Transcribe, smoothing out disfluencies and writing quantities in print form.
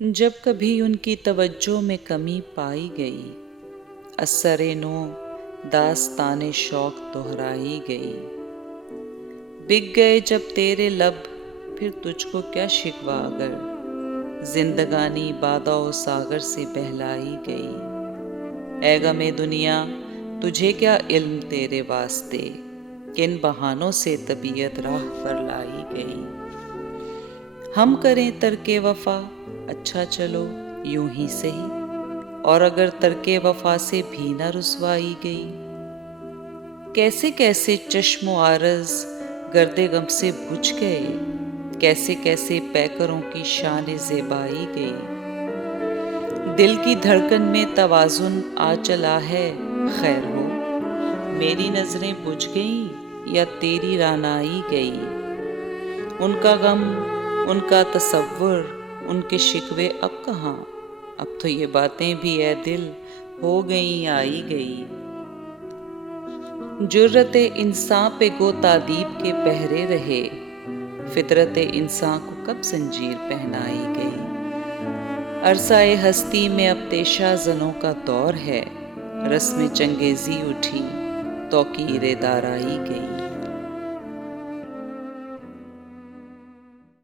جب کبھی ان کی توجہ میں کمی پائی گئی، اثر نو داستان شوق دہرائی گئی۔ بک گئے جب تیرے لب، پھر تجھ کو کیا شکوہ اگر زندگانی بادہ و ساغر سے بہلائی گئی۔ اے غم دنیا تجھے کیا علم تیرے واسطے، کن بہانوں سے طبیعت راہ پر لائی گئی۔ ہم کریں ترک وفا، اچھا چلو یوں ہی سہی، اور اگر ترک وفا سے بھی نہ رسوائی گئی۔ کیسے کیسے چشم و عارض گرد غم سے بجھ گئے، کیسے کیسے پیکروں کی شان زیبائی گئی۔ دل کی دھڑکن میں توازن آ چلا ہے، خیر ہو میری نظریں بجھ گئیں یا تیری رعنائی گئی۔ ان کا غم، ان کا تصور، ان کے شکوے اب کہاں، اب تو یہ باتیں بھی اے دل ہو گئیں آئی گئی۔ جرأت انسان پہ گو تادیب کے پہرے رہے، فطرت انسان کو کب زنجیر پہنائی گئی۔ عرصہ ہستی میں اب تیشہ زنوں کا دور ہے، رسم چنگیزی اٹھی توقیر دارائی گئی۔